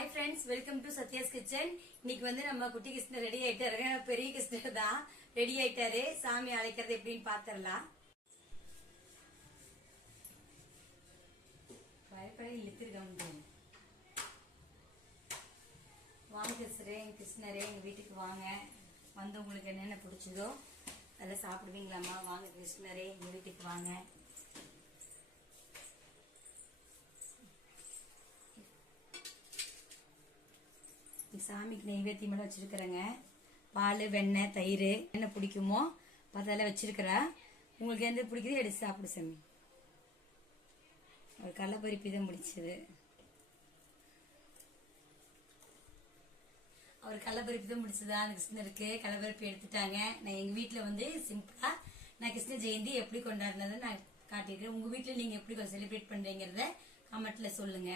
hi friends welcome to Satya's kitchen இன்னைக்கு வந்து நம்ம குட்டி கிருஷ்ணர் ரெடி ஆயிட்டாரு பெரிய கிருஷ்ணர் தான் ரெடி ஆயிட்டாரு சாமி அழைக்கிறது எப்படின்னு பாத்துறலாம் பயப்பட இழுத்துருக்காங்க வாங்க கிருஷ்ணரே எங்க வீட்டுக்கு வாங்க வந்து உங்களுக்கு என்னென்ன பிடிச்சதோ அதெல்லாம் சாப்பிடுவீங்களாமா வாங்க கிருஷ்ணரே எங்க வீட்டுக்கு வாங்க சாமிக்கு நெய்வேத்தியம் எல்லாம் வச்சிருக்கிறேங்க பால் வெண்ணெய் தயிர் என்ன பிடிக்குமோ அதெல்லாம் வச்சிருக்கிறேன் உங்களுக்கு எந்த பிடிக்குதோ எடுத்து சாப்பிடு சாமி ஒரு கடலைப்பருப்பி தான் முடிச்சது அவர் கடலைப்பருப்பி தான் முடிச்சதா அந்த கிருஷ்ணருக்கு கடலைப்பருப்பி எடுத்துட்டாங்க நான் எங்க வீட்டுல வந்து சிம்பிளா நான் கிருஷ்ண ஜெயந்தி எப்படி கொண்டாடினதை நான் காட்டியிருக்கேன் உங்க வீட்டுல நீங்க எப்படி செலிப்ரேட் பண்றீங்கிறத கமெண்ட்ல சொல்லுங்க